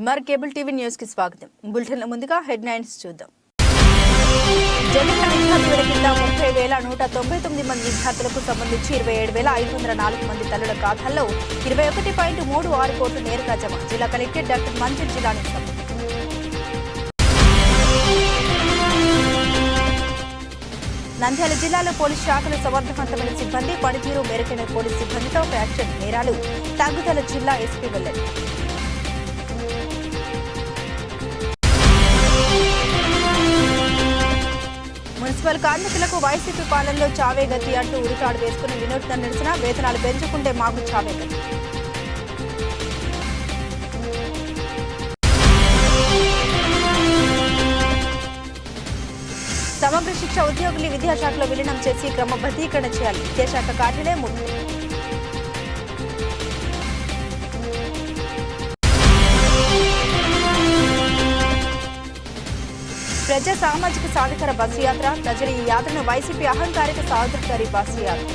MR cable TV news కి స్వాగతం. బులెటిన్ల ముందుగా హెడ్లైన్స్ చూద్దాం. జగన్ విద్యార్థుల కింద 30,199 మంది విద్యార్థులకు సంబంధించి 27,504 మంది తల్లుల ఖాతాల్లో 21.36 కోట్లు నేరుగా జమ. జిల్లా కలెక్టర్ డాక్టర్ మంజర్ జిలానీ సమర్థం. నంద్యాల జిల్లాలో పోలీసు శాఖలు సమర్థవంతమైన సిబ్బంది పనితీరు మెరుగైన పోలీసు సిబ్బందితో యాక్షన్ నేరాలు తగ్గుదల జిల్లా ఎస్పీ వెల్లడి. మున్సిపల్ కార్మికులకు వైసీపీ పాలనలో చావే గతి అంటూ ఉరితాడు వేసుకుని వినూత్న నిరసన. వేతనాలు పెంచుకుంటే మాకు చావే గతి. సమగ్ర శిక్ష ఉద్యోగులు విద్యాశాఖలో విలీనం చేసి క్రమబద్ధీకరణ చేయాలి. విద్యాశాఖ కార్యాలయం ముట్టడి. ప్రజా సామాజిక సాధికార బస్సు యాత్ర. ప్రజల ఈ యాత్రను వైసీపీ అహంకారిక సాధికారి బస్సు యాత్ర.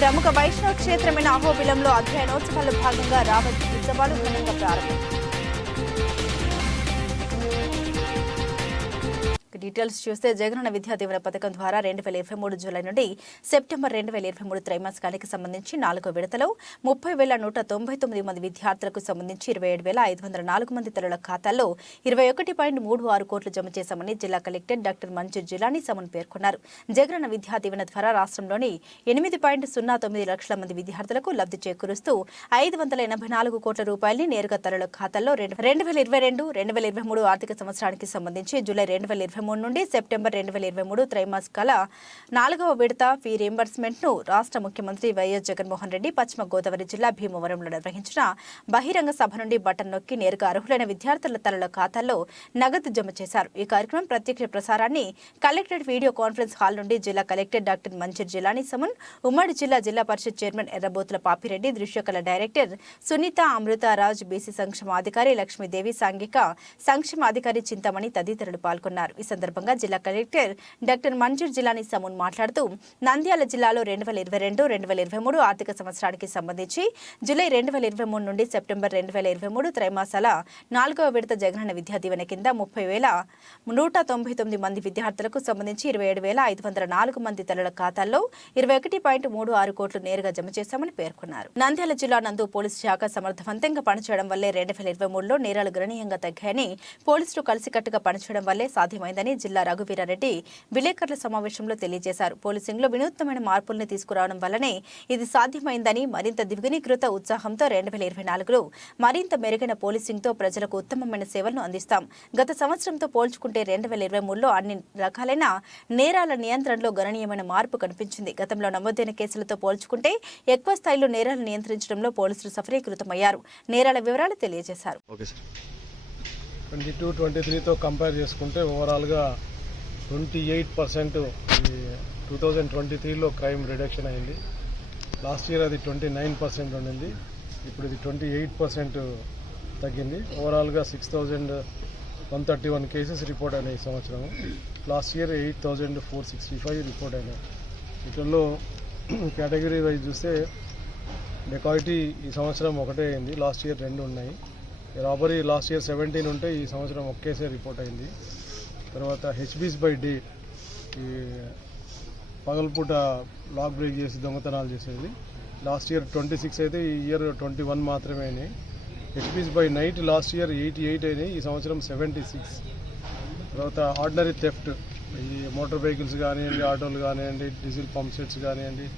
ప్రముఖ వైష్ణవ క్షేత్రమైన అహోబిలంలో అధ్యయనోత్సవాల్లో భాగంగా రావత్ ఉత్సవాలు ఘనంగా ప్రారంభం. డీటెయిల్స్ చూస్తే జగనన్న విద్యా దీవెన పథకం ద్వారా 2023 జూలై నుండి సెప్టెంబర్ 2023 త్రైమాసికానికి సంబంధించి 4వ విడతలో 30,199 మంది విద్యార్థులకు సంబంధించి 27,504 మంది తల్లుల ఖాతాల్లో 21.36 కోట్లు జమ చేశామని జిల్లా కలెక్టర్ డాక్టర్ మంజర్ జిలానీ సమన్ పేర్కొన్నారు. జగనన్న విద్యా దీవెన ద్వారా రాష్ట్రంలోని 8.09 లక్షల మంది విద్యార్థులకు లబ్ధి చేకూరుస్తూ 584 కోట్ల రూపాయలని నేరుగా తల్లుల ఖాతాల్లో 2022-2023 ఆర్థిక సంవత్సరానికి సంబంధించి జూలై 2023 నుండి సెప్టెంబర్ 2023 త్రైమాసికాల 4వ విడత ఫీ రీయింబర్స్మెంట్ ను రాష్ట్ర ముఖ్యమంత్రి వైఎస్ జగన్మోహన్ రెడ్డి పశ్చిమ గోదావరి జిల్లా భీమవరంలో నిర్వహించిన బహిరంగ సభ నుండి బటన్ నొక్కి నేరుగా అర్హులైన విద్యార్థుల తల్లుల ఖాతాల్లో నగదు జమ చేశారు. ఈ కార్యక్రమం ప్రత్యక్ష ప్రసారాన్ని కలెక్టరేట్ వీడియో కాన్ఫరెన్స్ హాల్ నుండి జిల్లా కలెక్టర్ డాక్టర్ మంజర్ జిలానీ సమన్, ఉమ్మడి జిల్లా పరిషత్ చైర్మన్ ఎర్రబోతుల పాపిరెడ్డి, దృశ్యకళ డైరెక్టర్ సునీత అమృతారాజ్, బీసీ సంక్షేమాధికారి లక్ష్మీదేవి, సాంఘిక సంక్షేమాధికారి చింతమణి తదితరులు పాల్గొన్నారు. ఈ సందర్భంగా జిల్లా కలెక్టర్ డాక్టర్ మంజర్ జిలానీ సమూన్ మాట్లాడుతూ నంద్యాల జిల్లాలో 2022-2023 ఆర్థిక సంవత్సరానికి సంబంధించి జూలై 2023 నుండి సెప్టెంబర్ 2023 త్రైమాసాల 4వ విడత జగనన్న విద్యా దీవెన కింద 30,199 మంది విద్యార్థులకు సంబంధించి 27,504 మంది తల్లుల ఖాతాల్లో 21.36 కోట్లు నేరుగా జమ చేశామని పేర్కొన్నారు. నంద్యాల జిల్లా నందు పోలీసు శాఖ సమర్థవంతంగా పనిచేయడం వల్లే 2023లో నేరాలు గణనీయంగా తగ్గాయని, పోలీసులు కలిసికట్టుగా పనిచేయడం వల్లే సాధ్యమైందని జిల్లా రఘువీరారెడ్డి విలేకరుల సమావేశంలో తెలియజేశారు. పోలీసింగ్ లో వినూత్నమైన మార్పుల్ని తీసుకురావడం వల్లనే ఇది సాధ్యమైందని, మరింత ద్విగుణీకృత ఉత్సాహంతో 2024లో మరింత మెరుగైన పోలీసింగ్ తో ప్రజలకు ఉత్తమమైన సేవలను అందిస్తాం. గత సంవత్సరంతో పోల్చుకుంటే 2023లో అన్ని రకాలైన నేరాల నియంత్రణలో గణనీయమైన మార్పు కనిపించింది. గతంలో నమోదైన కేసులతో పోల్చుకుంటే ఎక్కువ స్థాయిలో నేరాలు నియంత్రించడంలో పోలీసులు సఫలీకృతమయ్యారు. నేరాల వివరాలు తెలియజేశారు. 22-23తో కంపేర్ చేసుకుంటే ఓవరాల్గా 28% 2023లో క్రైమ్ రిడక్షన్ అయింది. లాస్ట్ ఇయర్ అది 29% ఉండింది, ఇప్పుడు ఇది 28% తగ్గింది. ఓవరాల్గా 6,131 కేసెస్ రిపోర్ట్ అయినాయి ఈ సంవత్సరం. లాస్ట్ ఇయర్ 8,465 రిపోర్ట్ అయినాయి. వీటిల్లో కేటగిరీ వైజ్ చూస్తే డెకాయిటీ ఈ సంవత్సరం ఒకటే అయింది, లాస్ట్ ఇయర్ 2 ఉన్నాయి. రాబరీ లాస్ట్ ఇయర్ 17 ఉంటే ఈ సంవత్సరం ఒకేసే రిపోర్ట్ అయింది. తర్వాత హెచ్బీస్ బై డే, ఈ పగలపూట లాక్ బ్రేక్ చేసి దొంగతనాలు చేసేది, లాస్ట్ ఇయర్ 26 అయితే ఈ ఇయర్ 21 మాత్రమే అయినాయి. హెచ్బీస్ బై నైట్ లాస్ట్ ఇయర్ 88 అయినాయి, ఈ సంవత్సరం 76. తర్వాత ఆర్డినరీ థెఫ్ట్, ఈ మోటార్ వెహికల్స్ కానివ్వండి, ఆటోలు కానివ్వండి, డీజిల్ పంప్ సెట్స్ కానివ్వండి,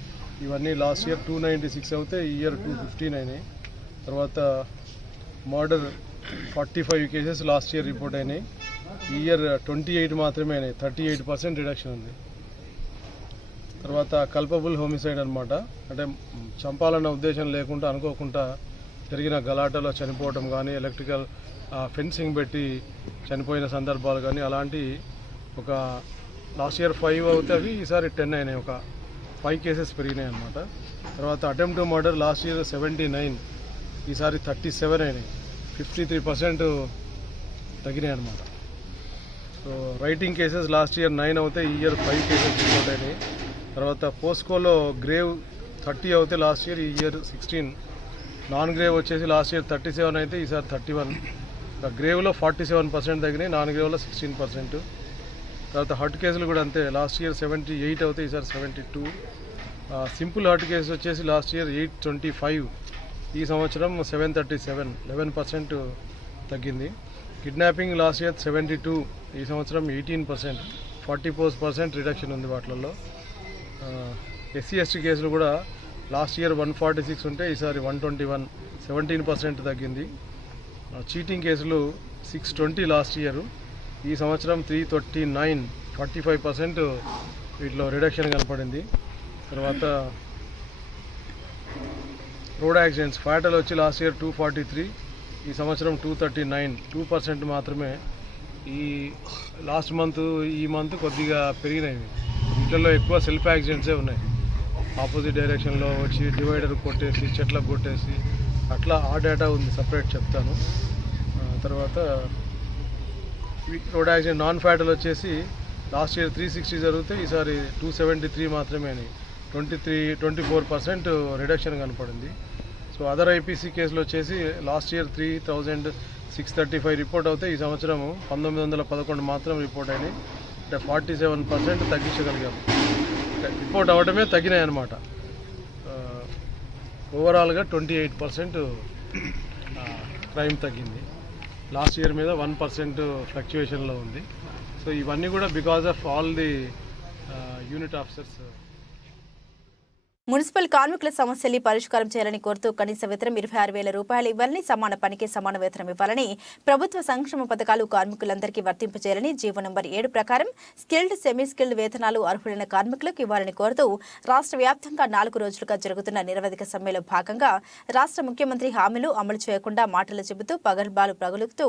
ఇవన్నీ లాస్ట్ ఇయర్ 296 అవుతే ఈ ఇయర్ 215 అయినాయి. తర్వాత murder 45 cases last year report అయినాయి, ఈ ఇయర్ 28 మాత్రమే అయినాయి, 38% రిడక్షన్ ఉంది. తర్వాత కల్పబుల్ హోమిసైడ్ అనమాట, అంటే చంపాలన్న ఉద్దేశం లేకుండా అనుకోకుండా జరిగిన గలాటలో చనిపోవడం కానీ, ఎలక్ట్రికల్ ఫెన్సింగ్ పెట్టి చనిపోయిన సందర్భాలు కానీ, అలాంటి ఒక లాస్ట్ ఇయర్ 5 అవుతే అవి ఈసారి 10 అయినాయి, ఒక 5 కేసెస్ పెరిగినాయి అనమాట. తర్వాత attempt to murder last year 79, ఈసారి 37 అయినాయి, 53% తగ్గినాయి అనమాట. So writing cases last year 9 అవుతే ఈ ఇయర్ 5 కేసెస్ రిపోర్ట్ అయినాయి, తర్వాత పోస్కోలో గ్రేవ్ 30 అవుతే లాస్ట్ ఇయర్, ఈ ఇయర్ 16. నాన్ గ్రేవ్ వచ్చేసి లాస్ట్ ఇయర్ 37 అయితే ఈసారి 31. గ్రేవ్లో 47% తగ్గినాయి, నాన్ గ్రేవ్లో 16%. తర్వాత హర్ట్ కేసులు కూడా అంతే, లాస్ట్ ఇయర్ 78 అవుతే ఈసారి 72. సింపుల్ హర్ట్ కేసు వచ్చేసి లాస్ట్ ఇయర్ 825, ఈ సంవత్సరం 737, 11% తగ్గింది. కిడ్నాపింగ్ లాస్ట్ ఇయర్ 72, ఈ సంవత్సరం 18%, 44% రిడక్షన్ ఉంది వాటిల్లో. SC ST కేసులు కూడా లాస్ట్ ఇయర్ 146 ఉంటే ఈసారి 121, 17% తగ్గింది. చీటింగ్ కేసులు 620 లాస్ట్ ఇయర్, ఈ సంవత్సరం 339, 45% వీటిలో రిడక్షన్ కనపడింది. తర్వాత రోడ్ యాక్సిడెంట్స్, ఫ్యాటల్ వచ్చి లాస్ట్ ఇయర్ 243, ఈ సంవత్సరం 239, 2% మాత్రమే. ఈ లాస్ట్ మంత్, ఈ మంత్ కొద్దిగా పెరిగినాయి. వీటిల్లో ఎక్కువ సెల్ఫ్ యాక్సిడెంట్సే ఉన్నాయి. ఆపోజిట్ డైరెక్షన్లో వచ్చి డివైడర్ కొట్టేసి, చెట్లకు కొట్టేసి, అట్లా ఆ డేటా ఉంది, సపరేట్ చెప్తాను. తర్వాత రోడ్ యాక్సిడెంట్ నాన్ ఫ్యాటల్ వచ్చేసి లాస్ట్ ఇయర్ 360 జరిగితే ఈసారి 273 మాత్రమే, 24% రిడక్షన్ కనపడింది. సో అదర్ ఐపీసీ కేసులు వచ్చేసి లాస్ట్ ఇయర్ 3635 రిపోర్ట్ అవుతే ఈ సంవత్సరం 1911 మాత్రం రిపోర్ట్ అయినాయి. అంటే 47% తగ్గించగలిగాము. రిపోర్ట్ అవ్వడమే తగ్గినాయి అన్నమాట. ఓవరాల్గా 28% క్రైమ్ తగ్గింది. లాస్ట్ ఇయర్ మీద 1% ఫ్లక్చుయేషన్లో ఉంది. సో ఇవన్నీ కూడా because of all the unit officers. Municipal కార్మికుల సమస్యల్ని పరిష్కారం చేయాలని కోరుతూ కనీస వేతనం 26,000 రూపాయలు ఇవ్వాలని, సమాన పనికి సమాన వేతనం ఇవ్వాలని, ప్రభుత్వ సంక్షేమ పథకాలు కార్మికులందరికీ వర్తింపజేయాలని, జీవో నంబర్ 7 ప్రకారం స్కిల్డ్, సెమీ స్కిల్డ్ వేతనాలు అర్హులైన కార్మికులకు ఇవ్వాలని కోరుతూ రాష్ట్ర వ్యాప్తంగా 4 రోజులుగా జరుగుతున్న నిరవధిక సమ్మెలో భాగంగా రాష్ట్ర ముఖ్యమంత్రి హామీలు అమలు చేయకుండా మాటలు చెబుతూ పగల్బాలు ప్రగులుతూ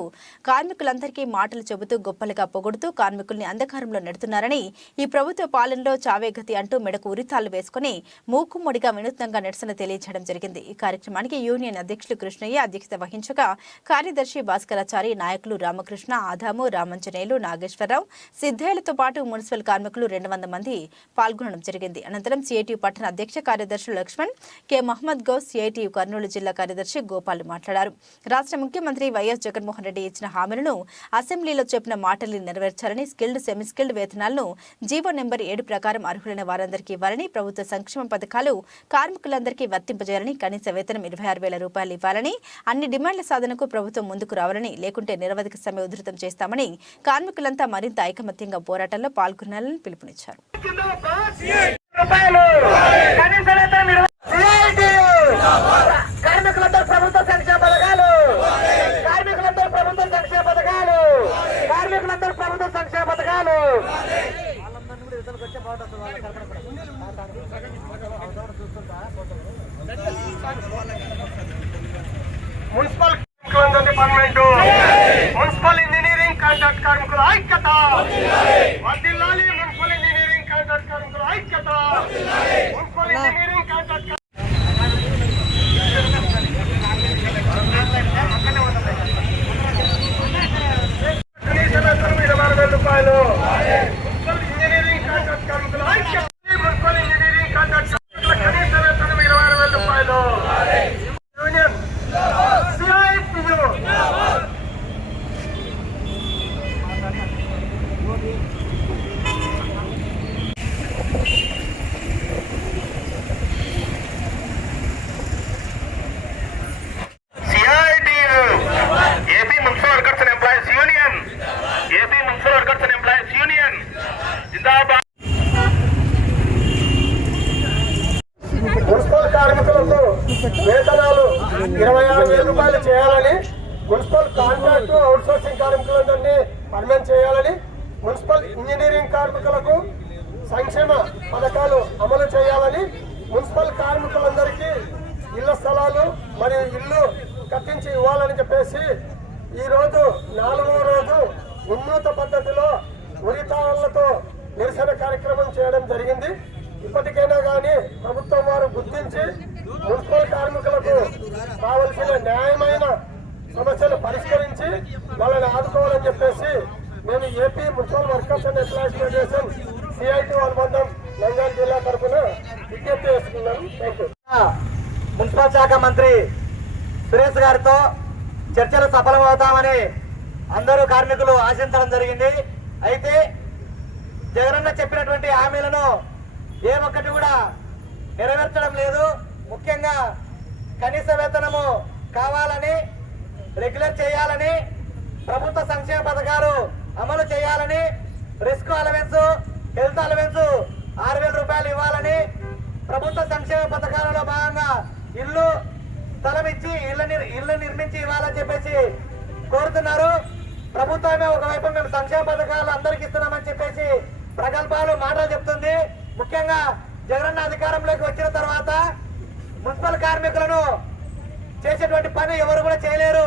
కార్మికులందరికీ మాటలు చెబుతూ గొప్పలుగా పొగుడుతూ కార్మికుల్ని అంధకారంలో నెడుతున్నారని, ఈ ప్రభుత్వ పాలనలో చావేగతి అంటూ మెడకు ఉరితాళ్లు వేసుకుని మూకుమ్మడిగా వినూత్నంగా నిరసన తెలియజేయడం జరిగింది. ఈ కార్యక్రమానికి యూనియన్ అధ్యక్షులు కృష్ణయ్య అధ్యక్షత వహించగా కార్యదర్శి భాస్కరాచారి, నాయకులు రామకృష్ణ, ఆదాము, రామంజనేయులు, నాగేశ్వరరావు, సిద్ధయ్యలతో పాటు మున్సిపల్ కార్మికులు 200 మంది పాల్గొనడం జరిగింది. అనంతరం సిఐటియు పట్టణ అధ్యక్ష కార్యదర్శులు లక్ష్మణ్, కె మహమ్మద్ గౌస్, సిఐటియు కర్నూలు జిల్లా కార్యదర్శి గోపాల్ మాట్లాడారు. రాష్ట్ర ముఖ్యమంత్రి వైఎస్ జగన్మోహన్ రెడ్డి ఇచ్చిన హామీలను, అసెంబ్లీలో చెప్పిన మాటల్ని నెరవేర్చాలని, స్కిల్డ్, సెమీ స్కిల్డ్ వేతనాలను జీవో నెంబర్ 7 ప్రకారం అర్హులైన వారందరికీ ఇవ్వాలని, ప్రభుత్వ సంక్షేమ పథకాలు కార్మికులందరికీ వర్తింపజేయాలని, కనీస వేతనం 26,000 రూపాయలు ఇవ్వాలని, అన్ని డిమాండ్ల సాధనకు ప్రభుత్వం ముందుకు రావాలని, లేకుంటే నిరవధిక సమ్మె ఉధృతం చేస్తామని కార్మికులంతా మరింత ఐకమత్యంగా పోరాటంలో పాల్గొనాలని పిలుపునిచ్చారు. Municipal department, municipal engineering contract కార్మికుల ఐక్యత వర్ధిల్లాలి. మున్సిపల్ ఇంజనీరింగ్ కాంట్రాక్ట్ కార్మికుల ఐక్యత, మున్సిపల్ ఇంజనీరింగ్ కాంట్రాక్ట్ కనీస వేతనం 26,000 రూపాయలు. మున్సిపల్ ఇంజనీరింగ్ కాంట్రాక్ట్ కార్మికుల ఐక్యత, మున్సిపల్ ఇంజనీరింగ్ కాంట్రాక్ట్ కనీస వేతనం 26,000 రూపాయలు. యూనియన్ మున్సిపల్ కార్మికులకు వేతనాలు 26,000 రూపాయలు చేయాలని, మున్సిపల్ కాంట్రాక్టు అవుట్సోర్సింగ్ కార్మికులందరినీ పర్మనెంట్ చేయాలని, మున్సిపల్ ఇంజనీరింగ్ కార్మికులకు సంక్షేమ పథకాలు అమలు చేయాలని, మున్సిపల్ కార్మికులందరికీ ఇళ్ల స్థలాలు మరియు ఇల్లు కట్టించి ఇవ్వాలని చెప్పేసి ఈరోజు 4వ రోజు ఉన్నత పద్ధతిలో ఉరితాళ్లతో నిరసన కార్యక్రమం చేయడం జరిగింది. ఇప్పటికైనా కానీ ప్రభుత్వం వారు గుర్తించి మున్సిపల్ కార్మికులకు కావలసిన న్యాయమైన సమస్యలు పరిష్కరించి వాళ్ళని ఆదుకోవాలని చెప్పేసి మేము AP municipal workers and employees federation CIT అనుబంధం నంద్యాల జిల్లా తరఫున విజ్ఞప్తి చేస్తున్నాను. Thank you. మున్సిపల్ శాఖ మంత్రి సురేష్ గారితో చర్చలు సఫలమవుతామని అందరూ కార్మికులు ఆశించడం జరిగింది. అయితే జగనన్న చెప్పినటువంటి హామీలను ఏ ఒక్కటి కూడా నెరవేర్చడం లేదు. ముఖ్యంగా కనీస వేతనము కావాలని, రెగ్యులర్ చేయాలని, ప్రభుత్వ సంక్షేమ పథకాలు అమలు చేయాలని, రిస్క్ అలవెన్స్, హెల్త్ అలవెన్స్ 6,000 రూపాయలు ఇవ్వాలని, ప్రభుత్వ సంక్షేమ పథకాలలో భాగంగా ఇల్లు స్థలం ఇచ్చి ఇల్లు నిర్మించి ఇవ్వాలని చెప్పేసి కోరుతున్నారు. ప్రభుత్వమే ఒకవైపు మేము సంక్షేమ పథకాలు అందరికి ఇస్తున్నామని చెప్పేసి ప్రగల్భాలు మాటలు చెప్తుంది. ముఖ్యంగా జగనన్న అధికారంలోకి వచ్చిన తర్వాత మున్సిపల్ కార్మికులను చేసేటువంటి పని ఎవరు కూడా చేయలేరు,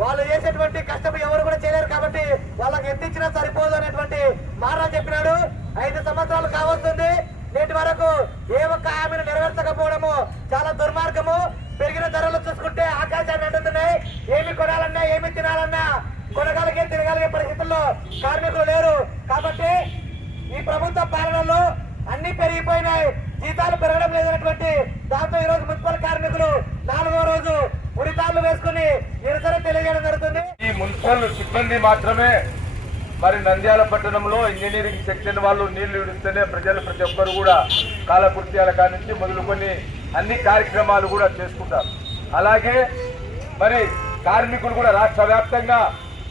వాళ్ళు చేసేటువంటి కష్టం ఎవరు కూడా చేయలేరు, కాబట్టి వాళ్ళకి ఎంత ఇచ్చినా సరిపోదు అనేటువంటి మాటలు చెప్పినాడు. 5 సంవత్సరాలు కావస్తుంది, నేటి వరకు ఏ ఒక్క హామీని నెరవేర్చకపోవడము చాలా దుర్మార్గము. పెరిగిన ధరలు చూసుకుంటే ఆకాశాన్ని అంటున్నాయి. ఏమి కొనాలన్నా, ఏమి తినాలన్నా కొనగలిగే తినగలిగే పరిస్థితుల్లో కార్మికులు లేరు. కాబట్టి ఈ ప్రభుత్వ పాలనలో అన్ని పెరిగిపోయినాయి, జీతాలు పెరగడం లేదన్నటువంటి దాంతో ఈ రోజు మున్సిపల్ కార్మికులు 4వ రోజు ఉరితాళ్లు వేసుకుని నిరసన తెలియజేయడం జరుగుతుంది. ఈ మున్సిపల్ సిబ్బంది మాత్రమే మరి నంద్యాల పట్టణంలో ఇంజనీరింగ్ సెక్షన్ వాళ్ళు నీళ్లు విడిస్తేనే ప్రజలు ప్రతి ఒక్కరు కూడా కాలకృత్యాల కానించి మొదలుకొని అన్ని కార్యక్రమాలు కూడా చేసుకుంటారు. అలాగే మరి కార్మికులు కూడా రాష్ట్ర వ్యాప్తంగా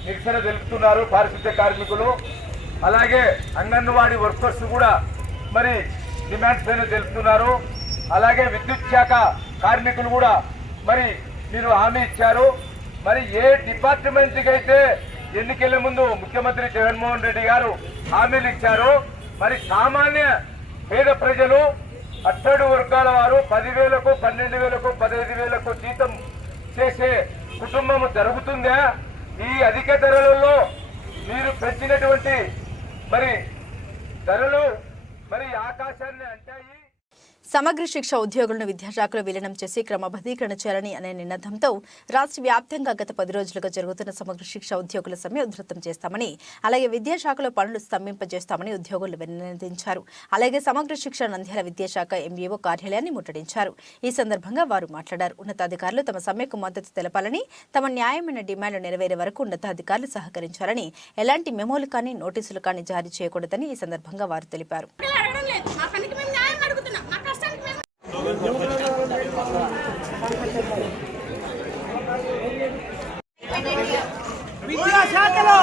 నిరసన తెలుపుతున్నారు, పారిశుద్ధ్య కార్మికులు. అలాగే అంగన్వాడీ వర్కర్స్ కూడా మరి డిమాండ్స్ పైన తెలుపుతున్నారు. అలాగే విద్యుత్ శాఖ కార్మికులు కూడా మరి మీరు హామీ ఇచ్చారు. మరి ఏ డిపార్ట్మెంట్కి అయితే ఎన్నికల ముందు ముఖ్యమంత్రి జగన్మోహన్ రెడ్డి గారు హామీలు ఇచ్చారు, మరి సామాన్య పేద ప్రజలు అట్టడు వర్గాల వారు 10,000కు, 12,000కు, 15,000కు జీతం చేసే కుటుంబం జరుగుతుందా? ఈ అధిక ధరలలో మీరు పెంచినటువంటి మరి ధరలు మరి ఆకాశాన్ని అంటాయి. సమగ్ర శిక్ష ఉద్యోగులను విద్యాశాఖలో విలీనం చేసి క్రమబద్ధీకరణ చేయాలని అనే నినాదంతో రాష్ట్ర వ్యాప్తంగా గత 10 రోజులుగా జరుగుతున్న సమగ్ర శిక్ష ఉద్యోగుల సమ్మె ఉధృతం చేస్తామని, అలాగే విద్యాశాఖలో పనులు స్తంభింపజేస్తామని ఉద్యోగులు విన్నవించారు. అలాగే సమగ్ర శిక్ష నంద్యాల విద్యాశాఖ ఎంఈఓ కార్యాలయాన్ని ముట్టడించారు. ఈ సందర్భంగా వారు మాట్లాడారు. ఉన్నతాధికారులు తమ సమ్మెకు మద్దతు తెలపాలని, తమ న్యాయమైన డిమాండ్లు నెరవేరే వరకు ఉన్నతాధికారులు సహకరించాలని, ఎలాంటి మెమోలు కానీ నోటీసులు కానీ జారీ చేయకూడదని ఈ సందర్భంగా వారు తెలిపారు. విద్యాశాఖలో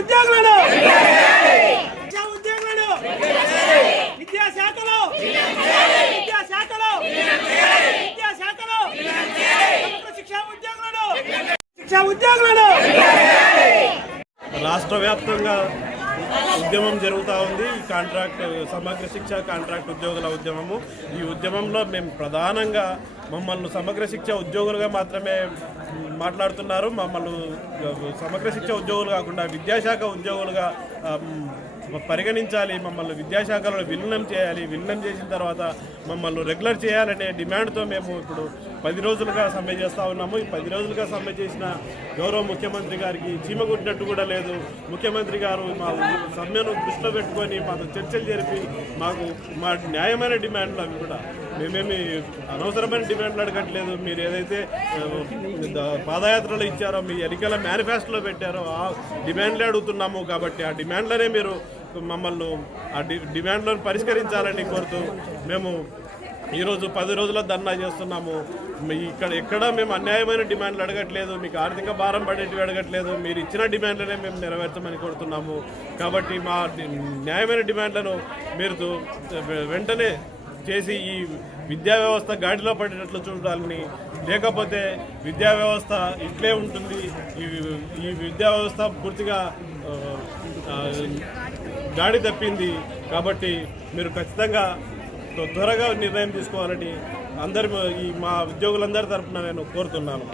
ఉద్యోగులను విద్యాశాఖలో శిక్షా ఉద్యోగులను రాష్ట్ర వ్యాప్తంగా ఉద్యమం జరుగుతూ ఉంది. ఈ కాంట్రాక్ట్ సమగ్ర శిక్ష కాంట్రాక్ట్ ఉద్యోగుల ఉద్యమము. ఈ ఉద్యమంలో మేము ప్రధానంగా మమ్మల్ని సమగ్ర శిక్ష ఉద్యోగులుగా మాత్రమే మాట్లాడుతున్నారు. మమ్మల్ని సమగ్ర శిక్ష ఉద్యోగులు కాకుండా విద్యాశాఖ ఉద్యోగులుగా పరిగణించాలి, మమ్మల్ని విద్యాశాఖలో విలీనం చేయాలి, విలీనం చేసిన తర్వాత మమ్మల్ని రెగ్యులర్ చేయాలనే డిమాండ్తో మేము ఇప్పుడు 10 రోజులుగా సమ్మె చేస్తూ ఉన్నాము. ఈ 10 రోజులుగా సమ్మె చేసిన గౌరవ ముఖ్యమంత్రి గారికి చీమగుట్టినట్టు కూడా లేదు. ముఖ్యమంత్రి గారు మా సమ్మెను దృష్టిలో పెట్టుకొని మాకు చర్చలు జరిపి మా న్యాయమైన డిమాండ్లు అవి కూడా మేమేమి అనవసరమైన డిమాండ్లు అడగట్లేదు. మీరు ఏదైతే పాదయాత్రలో ఇచ్చారో, మీ ఎన్నికల మేనిఫెస్టోలో పెట్టారో ఆ డిమాండ్లే అడుగుతున్నాము. కాబట్టి ఆ డిమాండ్లనే మీరు మమ్మల్ని ఆ డిమాండ్లను పరిష్కరించాలని కోరుతూ మేము ఈరోజు 10 రోజుల ధర్నా చేస్తున్నాము. ఎక్కడ మేము అన్యాయమైన డిమాండ్లు అడగట్లేదు, మీకు ఆర్థిక భారం పడేటివి అడగట్లేదు. మీరు ఇచ్చిన డిమాండ్లనే మేము నెరవేర్చమని కోరుతున్నాము. కాబట్టి మా న్యాయమైన డిమాండ్లను మీరు వెంటనే చేసి ఈ విద్యా వ్యవస్థ గాడిలో పడేటట్లు చూడాలని, లేకపోతే విద్యా వ్యవస్థ ఇట్లే ఉంటుంది. ఈ విద్యా వ్యవస్థ పూర్తిగా గాడి తప్పింది. కాబట్టి మీరు ఖచ్చితంగా త్వరగా నిర్ణయం తీసుకోవాలని మా ఉద్యోగులందరి తరఫున నేను కోరుతున్నాను.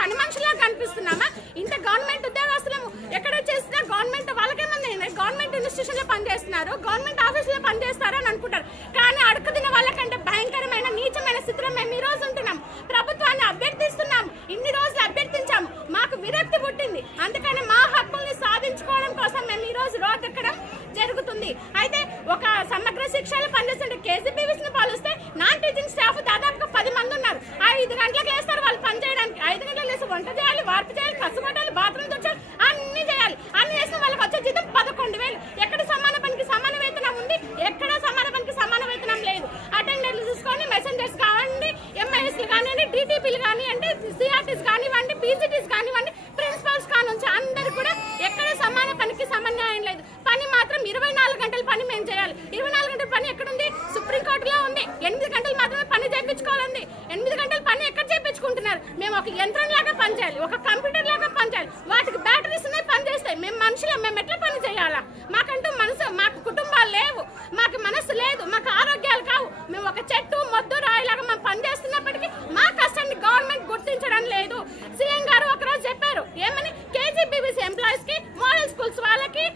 పని మనుషులా కనిపిస్తున్నామా? ఇంత గవర్నమెంట్ ఉద్యోగస్తులు ఎక్కడ చేసినా గవర్నమెంట్ వాళ్ళకేమంది, గవర్నమెంట్ ఇన్స్టిట్యూషన్ లో పనిచేస్తున్నారు, గవర్నమెంట్ ఆఫీసులో పనిచేస్తారు అని అనుకుంటారు. కానీ అడుగు తిన వాళ్ళకంటే భయంకరమైన నీచమైన స్థితిలో మేము ఈ రోజు ఉంటున్నాం. ప్రభుత్వాన్ని అభ్యర్థిస్తున్నాం, ఇన్ని రోజులు అభ్యర్థించాము, మాకు విరక్తి పుట్టింది. అందుకని మా హక్కుల్ని సాధించుకోవడం కోసం మేము ఈ రోజు రోడ్డు ఎక్కడం జరుగుతుంది. అయితే ఒక సమగ్ర శిక్షలో పనిచేస్తుంటే కేసీబీవీసీని పాలిస్తే నాన్ టీచింగ్ స్టాఫ్ దాదాపుగా 10 మంది ఉన్నారు. 5 గంటలకు వేస్తారు వాళ్ళు పని చేయడానికి. 5 గంటలకు వేసి వంట చేయాలి, వార్పు చేయాలి, కసుగొట్టాలి, బాత్రూమ్ తుడిచాలి, అన్ని చేయాలి. అన్ని చేసిన వాళ్ళకి వచ్చే జీతం 11,000. ఎక్కడ సమాన పనికి సమాన వేతనం ఉంది? ఎక్కడ సమాన పనికి సమాన వేతనం లేదు. అటెండర్లు చూసుకొని మెసెంజర్స్ కానివ్వండి, ఎంఐఎస్లు కానివ్వండి, డీటీపీలు కానివ్వండి, సిఆర్టీస్ కానివ్వండి, పీసీటీస్ కానివ్వండి, ప్రిన్సిపల్స్ కానివ్వండి, అందరు కూడా ఎక్కడ సమాన పనికి సమన్వయం లేదు. పని మాత్రం 24 గంటల పని మేము చేయాలి. 24 గంటల పని ఎక్కడుంది? సుప్రీంకోర్టులో ఉంది. 8 గంటలు మాత్రమే పని చేయించుకోవాలండి. 8 గంటల పని ఎక్కడ చేయించుకుంటున్నారు? మేము ఒక యంత్రం లాగా పని చేయాలి, ఒక కంప్యూటర్ లాగా పని చేయాలి. వాటికి బ్యాటరీస్ ఉన్నాయి, పని చేస్తాయి. మేము మనుషులు, మేము ఎట్లా పని చేయాలా? మాకంటూ మనసు, మాకు కుటుంబాలు లేవు, మాకు మనసు లేదు, మాకు ఆరోగ్యాలు కావు. మేము ఒక చెట్టు మొద్దు రాయిలాగా మేము పని చేస్తున్నప్పటికీ మా కష్టాన్ని గవర్నమెంట్ గుర్తించడం లేదు. సీఎం గారు ఒకరోజు చెప్పారు, ఏమని? కేజీబీవీసీ ఎంప్లాయీస్ కి, మోడల్ స్కూల్స్ వాళ్ళకి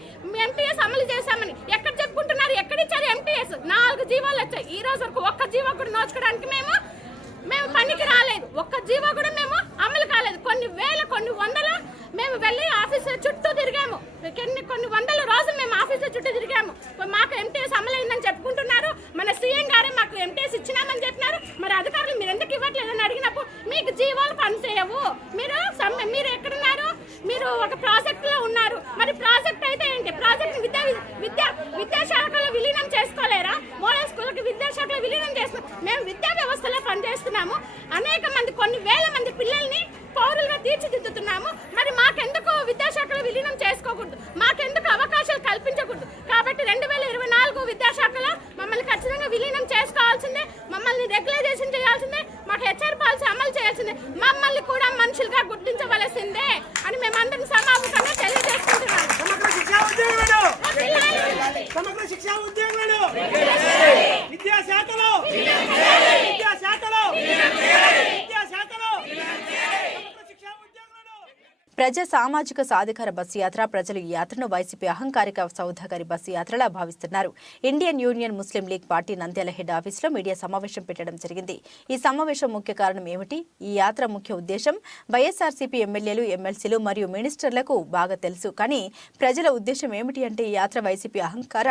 ఎంటీఎస్ అమలు చేశామని. ఎక్కడ చెప్పుకుంటున్నారు? ఎక్కడ ఇచ్చారు ఎంటీఎస్? 4 జీవోలు వచ్చాయి. ఈ రోజు వరకు ఒక్క జీవో కూడా నోచుకోవడానికి మేము పనికి రాలేదు. ఒక్క జీవో కూడా మేము అమలు కాలేదు. కొన్ని వేల, కొన్ని వందల మేము వెళ్ళి ఆఫీసుల చుట్టూ తిరిగాము. కొన్ని వందల రోజులు మేము ఆఫీసుల చుట్టూ తిరిగాము. మాకు ఎంటీఎస్ అమలైందని చెప్పుకుంటున్నారు. మన సీఎం గారే మాకు ఎంటీఎస్ ఇచ్చినామని చెప్పినారు. మరి అధికారులు మీరు ఎందుకు ఇవ్వట్లేదని అడిగినప్పుడు మీకు జీవోలు పనిచేయవు, మీరు ఎక్కడున్నారు? మీరు ఒక ప్రాజెక్ట్ లో ఉన్నారు. మరి ప్రాజెక్ట్ అయితే ఏంటి? ప్రాజెక్ట్ విద్యాశాఖలో విలీనం చేసుకోలేరా? మోడల్ స్కూల్కి విద్యాశాఖలో విలీనం చేస్తున్నాం. మేము విద్యా వ్యవస్థలో పనిచేస్తున్నాము. అనేక మంది, కొన్ని వేల మంది పిల్లల్ని పౌరులుగా తీర్చిదిద్దుతున్నాము. మరి మాకెందుకు విద్యాశాఖలో విలీనం చేసుకోకూడదు? మాకెందుకు అవకాశాలు కల్పించకూడదు? కాబట్టి 2024 విద్యాశాఖలో మమ్మల్ని ఖచ్చితంగా విలీనం చేసుకోవాల్సిందే, మమ్మల్ని రెగ్యులైజేషన్ చేయాల్సిందే, మాకు హెచ్ఆర్ పాలసీ అమలు చేయాల్సిందే, మమ్మల్ని కూడా మనుషులుగా గుర్తించవలసిందే అని మేమందరం సమావేశంగా తెలియజేసుకుంటున్నాం. సమగ్ర శిక్షా ఉద్యోగులు విద్యాశాఖలో ప్రజా సామాజిక సాధికార బస్సు యాత్ర. ప్రజలు ఈ యాత్రను వైసీపీ అహంకారిక సౌదాగరి బస్సు యాత్రలా భావిస్తున్నారు. ఇండియన్ యూనియన్ ముస్లిం లీగ్ పార్టీ నంద్యాల హెడ్ ఆఫీసులో మీడియా సమావేశం పెట్టడం జరిగింది. ఈ సమావేశం ముఖ్య కారణం ఏమిటి? ఈ యాత్ర ముఖ్య ఉద్దేశం వైఎస్ఆర్సీపీ ఎమ్మెల్యేలు, ఎమ్మెల్సీలు మరియు మినిస్టర్లకు బాగా తెలుసు. కానీ ప్రజల ఉద్దేశం ఏమిటి అంటే ఈ యాత్ర వైసీపీ అహంకార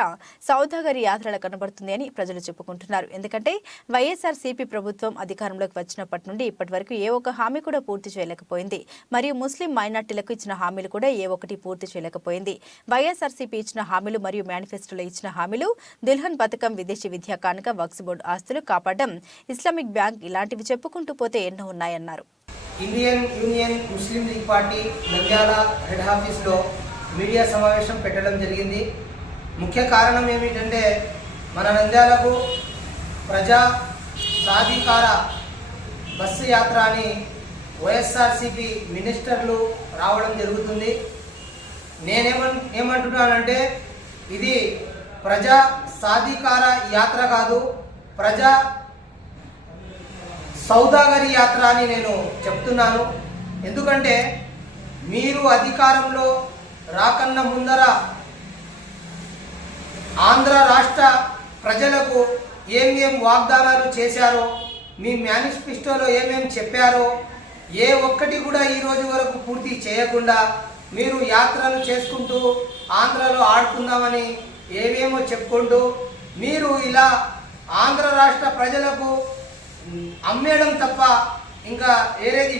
సౌదాగరి యాత్రలా కనబడుతుంది అని ప్రజలు చెప్పుకుంటున్నారు. ఎందుకంటే వైఎస్ఆర్సీపీ ప్రభుత్వం అధికారంలోకి వచ్చినప్పటి నుండి ఇప్పటి వరకు ఏ ఒక్క హామీ కూడా పూర్తి చేయలేకపోయింది. మరియు ముస్లిం మైనార్టీలకు ఇచ్చిన హామీలు కూడా ఏ ఒక్కటి పూర్తి చేయలేకపోయింది. వైఎస్ఆర్సీపీ ఇచ్చిన హామీలు మరియు మేనిఫెస్టోలో ఇచ్చిన హామీలు దుల్హన్ పథకం, విదేశీ విద్యా కానుక, వక్ఫ్ బోర్డు ఆస్తులు కాపాడడం, ఇస్లామిక్ బ్యాంక్, ఇలాంటివి చెప్పుకుంటూ పోతే ఎన్నో ఉన్నాయన్నారు. ఇండియన్ యూనియన్ ముస్లిం లీగ్ పార్టీ నంద్యాల హెడ్ ఆఫీస్లో మీడియా సమావేశం పెట్టడం జరిగింది. ముఖ్య కారణం ఏమిటంటే మన నంద్యాలకు ప్రజా సాధికార బస్సు యాత్ర అని వైఎస్ఆర్సీపీ మినిస్టర్లు రావడం జరుగుతుంది. ఏమంటున్నానంటే ఇది ప్రజా సాధికార యాత్ర కాదు, ప్రజా సౌదాగరి యాత్ర అని నేను చెప్తున్నాను. ఎందుకంటే మీరు అధికారంలో రాకన్నా ముందర ఆంధ్ర రాష్ట్ర ప్రజలకు ఏమేం వాగ్దానాలు చేశారో, మీ మేనిఫెస్టోలో ఏమేం చెప్పారో ఏ ఒక్కటి కూడా ఈ రోజు వరకు పూర్తి చేయకుండా మీరు యాత్రలు చేసుకుంటూ ఆంధ్రలో ఆడుకుందామని ఏమేమో చెప్పుకుంటూ మీరు ఇలా ఆంధ్ర రాష్ట్ర ప్రజలకు అమ్మేయడం తప్ప ఇంకా వేరేది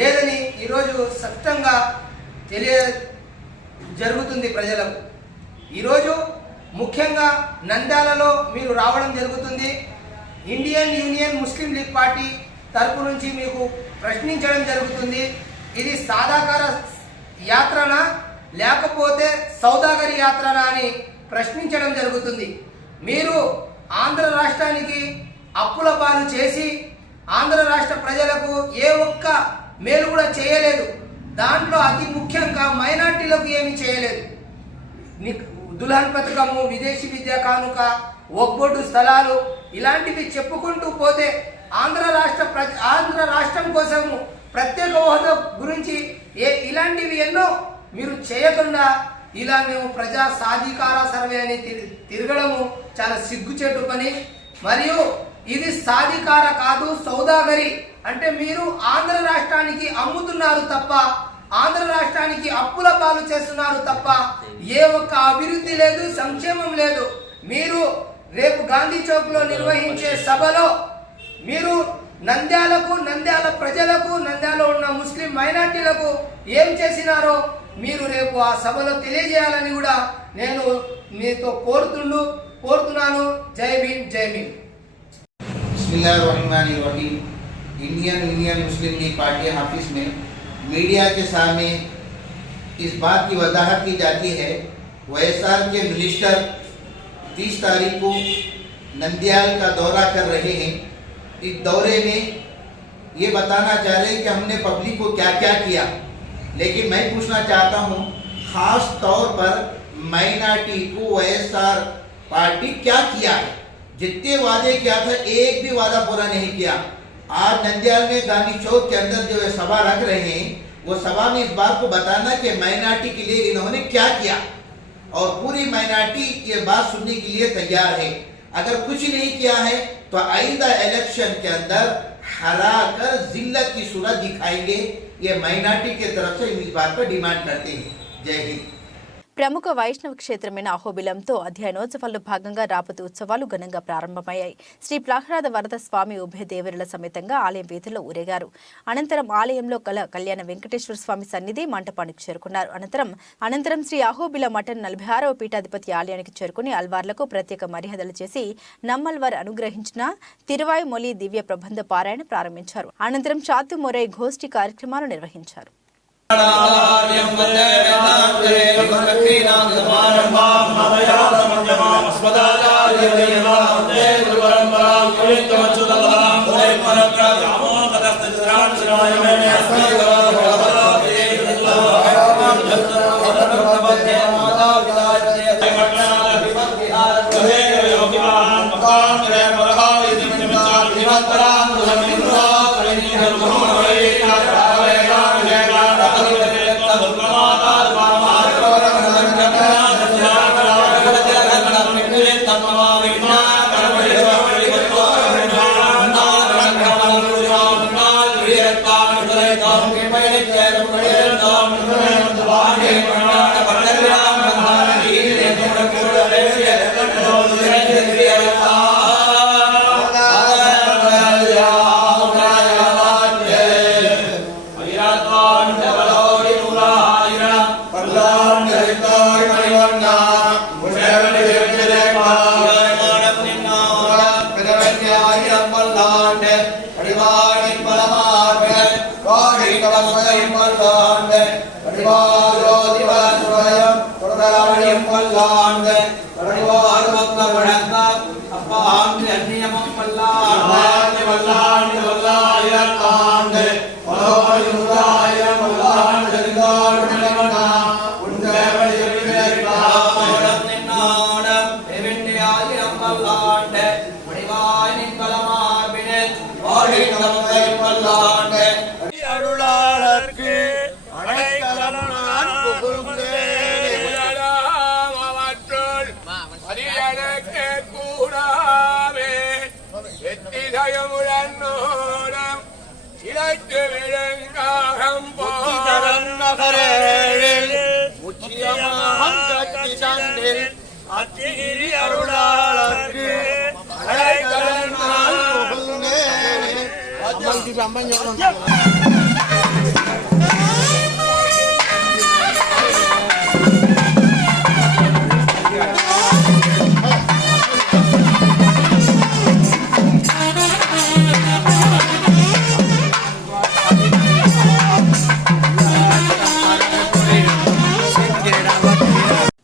లేదని ఈరోజు స్పష్టంగా జరుగుతుంది ప్రజలకు. ఈరోజు ముఖ్యంగా నంద్యాలలో మీరు రావడం జరుగుతుంది. ఇండియన్ యూనియన్ ముస్లిం లీగ్ పార్టీ తరపు నుంచి మీకు ప్రశ్నించడం జరుగుతుంది. ఇది సాధాకార యాత్రనా లేకపోతే సౌదాగరి యాత్రనా అని ప్రశ్నించడం జరుగుతుంది. మీరు ఆంధ్ర రాష్ట్రానికి అప్పుల పాలు చేసి ఆంధ్ర రాష్ట్ర ప్రజలకు ఏ ఒక్క మేలు కూడా చేయలేదు. దాంట్లో అతి ముఖ్యంగా మైనార్టీలకు ఏమీ చేయలేదు. దుల్హన్ పథకము, విదేశీ విద్యా కానుక, ఒగ్గొడ్డు స్థలాలు ఇలాంటివి చెప్పుకుంటూ పోతే ఆంధ్ర రాష్ట్రం కోసము ప్రత్యేక హోదా గురించి ఇలాంటివి ఎన్నో మీరు చేయకుండా ఇలా మేము ప్రజా సాధికార సర్వే అని తిరగడము చాలా సిగ్గుచేటు పని. మరియు ఇది సాధికార కాదు, సౌదాగరి. అంటే మీరు ఆంధ్ర రాష్ట్రానికి అమ్ముతున్నారు తప్ప, ఆంధ్ర రాష్ట్రానికి అప్పుల పాలు చేస్తున్నారు తప్ప ఏ ఒక్క అభివృద్ధి లేదు, సంక్షేమం లేదు. మీరు రేపు గాంధీ చౌక్ లో నిర్వహించే సభలో మీరు నంద్యాలకు, నంద్యాల ప్రజలకు, నంద్యాలలో ఉన్న ముస్లిం మైనార్టీలకు ఏం చేసినారో మీరు రేపు ఆ సభలో తెలియజేయాలని కూడా నేను మీతో కోరుతున్నాను. జై భీమ్, జై భీమ్. बिस्मिल्लाहिर्रहमानिर्रहीम। इंडियन यूनियन मुस्लिम लीग पार्टी ऑफिस में मीडिया के सामने इस बात की वजाहत की जाती है, वाईएसआर के मिनिस्टर 30 तारीख को नंदियाल का दौरा कर रहे हैं। इस दौरे में ये बताना चाह रहे हैं कि हमने पब्लिक को क्या क्या किया, लेकिन मैं पूछना चाहता हूँ खास तौर पर माइनॉरिटी को वाईएसआर पार्टी क्या किया है? जितने वादे किया था एक भी वादा पूरा नहीं किया। आज नंदियाल में गांधी चौक के अंदर जो सभा रख रहे हैं, वो सभा में इस बात को बताना कि माइनॉरिटी के लिए इन्होंने क्या किया, और पूरी माइनॉरिटी ये बात सुनने के लिए तैयार है। अगर कुछ नहीं किया है तो आइंदा इलेक्शन के अंदर हरा कर जिल्लत की सूरत दिखाएंगे। ये माइनॉरिटी की तरफ से इस बात पर डिमांड करते हैं। जय हिंद। ప్రముఖ వైష్ణవ క్షేత్రమైన అహోబిలంతో అధ్యయనోత్సవాల్లో భాగంగా రాపతి ఉత్సవాలు ఘనంగా ప్రారంభమయ్యాయి. శ్రీ ప్రహ్లాద వరద స్వామి ఉభయ దేవరుల సమేతంగా ఆలయం వీధుల్లో ఊరేగారు. అనంతరం ఆలయంలో కల కళ్యాణ వెంకటేశ్వర స్వామి సన్నిధి మంటపానికి చేరుకున్నారు. అనంతరం శ్రీ అహోబిల మఠన్ 46వ పీఠాధిపతి ఆలయానికి చేరుకుని అల్వార్లకు ప్రత్యేక మర్యాదలు చేసి నమ్మల్వారు అనుగ్రహించిన తిరువాయి మొలి దివ్య ప్రబంధ పారాయణ ప్రారంభించారు. అనంతరం చాతు మొరై గోష్ఠి కార్యక్రమాలు నిర్వహించారు.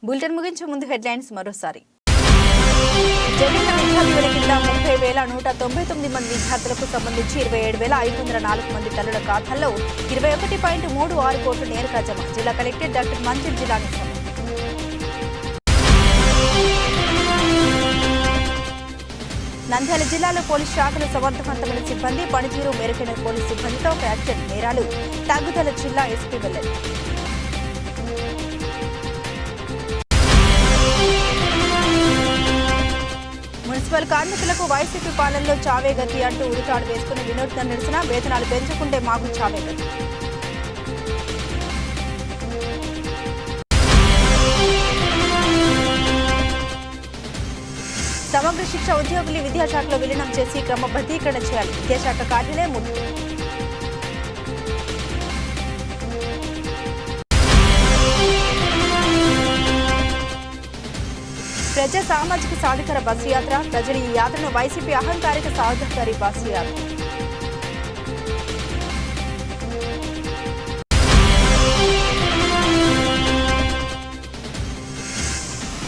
బులెటిన్ ముగించే ముందు హెడ్లైన్స్ మరోసారి. జగన్ విద్యార్థుల కింద 30,199 మంది విద్యార్థులకు సంబంధించి 27,504 మంది తల్లుల ఖాతాల్లో 21.36 కోట్లు నేరుగా జమ. జిల్లా కలెక్టర్ డాక్టర్ మంజుర్ జిల్లాని నంద్యాల జిల్లాలో పోలీస్ శాఖలో సమర్థవంతమైన సిబ్బంది పనితీరు మెరుగైన పోలీస్ సిబ్బందితో యాక్షన్ నేరాలు తగ్గుదల జిల్లా ఎస్పీ వెల్లడి. మున్సిపల్ కార్మికులకు వైసీపీ పాలనలో చావే గతి అంటూ ఉరితాడు వేసుకుని వినూత్న నిరసన. వేతనాలు పెంచకుంటే మాకు చావే గతి. సమగ్ర శిక్ష ఉద్యోగులు విద్యాశాఖలో విలీనం చేసి క్రమబద్ధీకరణ చేయాలి. విద్యాశాఖ కార్యాలయం ముట్టు. ప్రజా సామాజిక సాధికార బస్సు యాత్ర. ప్రజలు ఈ యాత్రను వైసీపీ అహంకారిక సాధికారి బస్సు యాత్ర.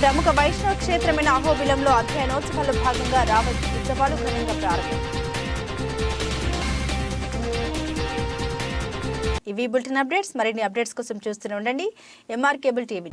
ప్రముఖ వైష్ణవ క్షేత్రమైన అహోబిలంలో అధ్యయనోత్సవాల్లో భాగంగా రావత్ ఉత్సవాలు ఘనంగా ప్రారంభం. ఇవి బులెటిన్ అప్డేట్స్. మరిన్ని అప్డేట్స్ కోసం చూస్తూనే ఉండండి MR కేబుల్ టీవీ.